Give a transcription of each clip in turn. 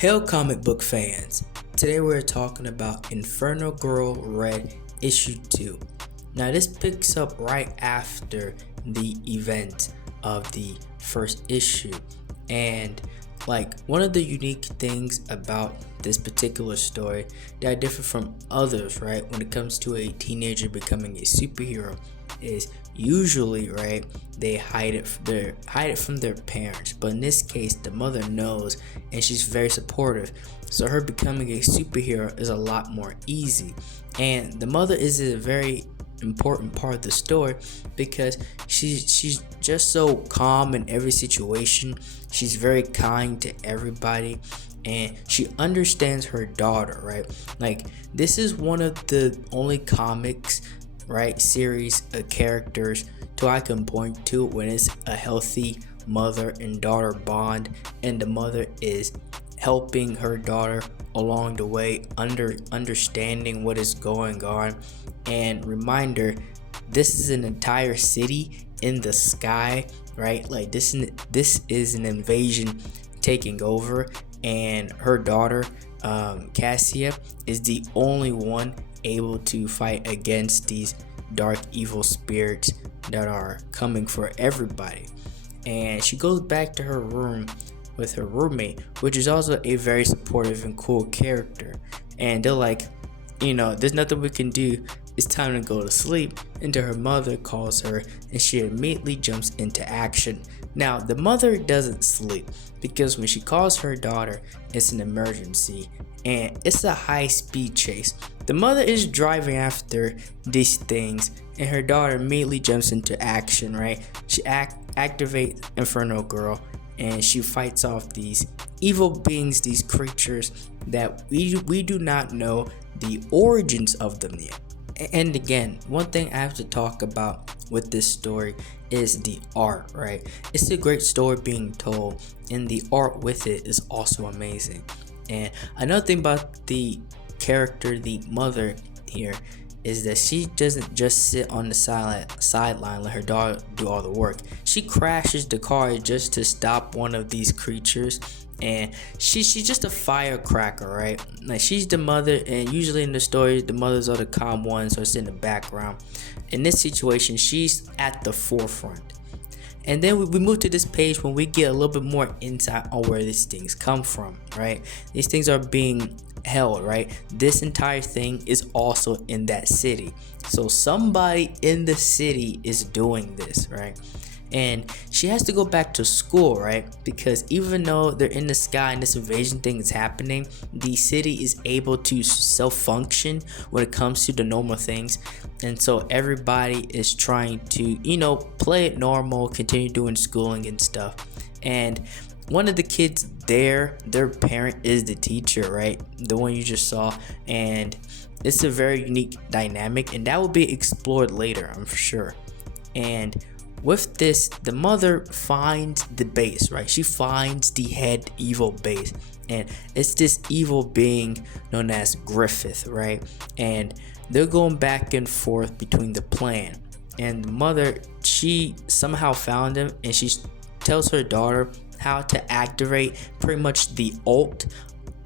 Hail comic book fans! Today we're talking about Inferno Girl Red Issue 2. Now this picks up right after the event of the first issue, and one of the unique things about this particular story that differ from others, right, when it comes to a teenager becoming a superhero is usually, right, they hide it from their parents, but in this case the mother knows and she's very supportive, so her becoming a superhero is a lot more easy. And the mother is a very important part of the story because she's just so calm in every situation. She's very kind to everybody and she understands her daughter, right? Like, this is one of the only comics, right, series of characters to I can point to when it's a healthy mother and daughter bond, and the mother is helping her daughter along the way, understanding what is going on. And reminder, this is an entire city in the sky, right? Like, this is an invasion taking over, and her daughter Cassia is the only one able to fight against these dark evil spirits that are coming for everybody. And she goes back to her room with her roommate, which is also a very supportive and cool character, and they're like, there's nothing we can do, it's time to go to sleep, until her mother calls her and she immediately jumps into action. Now the mother doesn't sleep because when she calls her daughter, it's an emergency and it's a high-speed chase. The mother is driving after these things and her daughter immediately jumps into action, right? She activates Inferno Girl and she fights off these evil beings, these creatures that we do not know the origins of them yet. And again, one thing I have to talk about with this story is the art, right? It's a great story being told, and the art with it is also amazing. And another thing about the character, the mother here, is that she doesn't just sit on the sideline, let her daughter do all the work. She crashes the car just to stop one of these creatures, and she's just a firecracker, right? Like, she's the mother, and usually in the story the mothers are the calm ones, so it's in the background. In this situation, she's at the forefront. And then we move to this page when we get a little bit more insight on where these things come from, right? These things are being held, right? This entire thing is also in that city, so somebody in the city is doing this, right? And she has to go back to school, right? Because even though they're in the sky and this invasion thing is happening, the city is able to self-function when it comes to the normal things. And so everybody is trying to, play it normal, continue doing schooling and stuff. And one of the kids there, their parent is the teacher, right? The one you just saw. And it's a very unique dynamic, and that will be explored later, I'm sure. And with this, the mother finds the base, right? She finds the head evil base, and it's this evil being known as Griffith, right? And they're going back and forth between the plan, and the mother, she somehow found him, and she tells her daughter how to activate pretty much the ult,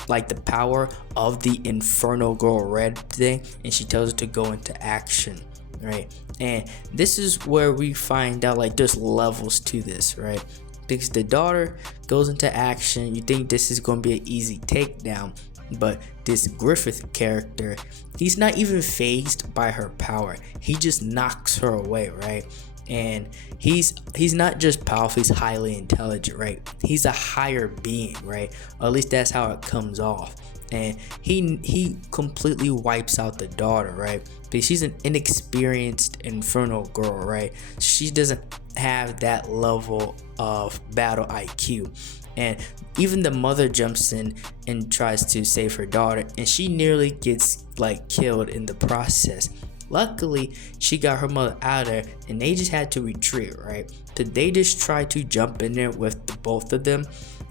like the power of the Inferno Girl Red thing, and she tells her to go into action, right? And this is where we find out, like, there's levels to this, right? Because the daughter goes into action, you think this is going to be an easy takedown, but this Griffith character, he's not even fazed by her power. He just knocks her away, right? And he's not just powerful, he's highly intelligent, right? He's a higher being, right? Or at least that's how it comes off. And he completely wipes out the daughter, right? Because she's an inexperienced Inferno Girl, right? She doesn't have that level of battle IQ. And even the mother jumps in and tries to save her daughter, and she nearly gets killed in the process. Luckily, she got her mother out of there, and they just had to retreat, right? So they just tried to jump in there with both of them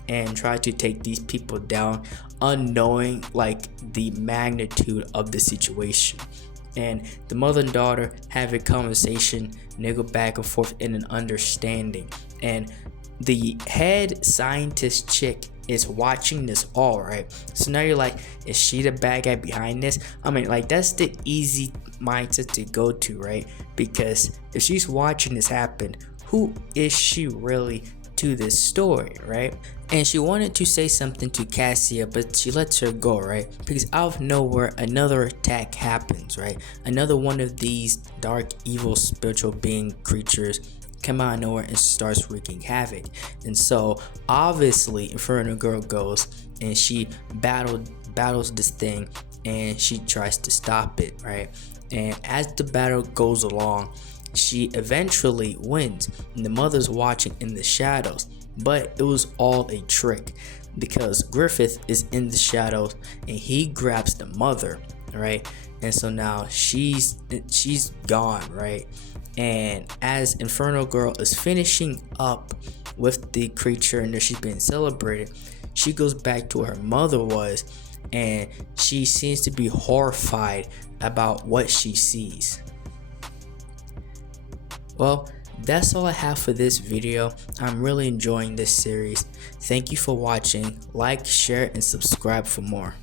and try to take these people down, unknowing the magnitude of the situation. And the mother and daughter have a conversation, and they go back and forth in an understanding. And the head scientist chick is watching this all, right? So now you're like, is she the bad guy behind this? I mean, like, that's the easy mindset to go to, right? Because if she's watching this happen, who is she really to this story, right? And she wanted to say something to Cassia, but she lets her go, right? Because out of nowhere, another attack happens, right? Another one of these dark, evil, spiritual being creatures come out of nowhere and starts wreaking havoc. And so obviously Inferno Girl goes and she battles this thing, and she tries to stop it, right? And as the battle goes along, she eventually wins, and the mother's watching in the shadows. But it was all a trick, because Griffith is in the shadows and he grabs the mother, right? And so now she's gone, right? And as Inferno Girl is finishing up with the creature and she's being celebrated, she goes back to where her mother was, and she seems to be horrified about what she sees. Well, that's all I have for this video. I'm really enjoying this series. Thank you for watching. Like, share, and subscribe for more.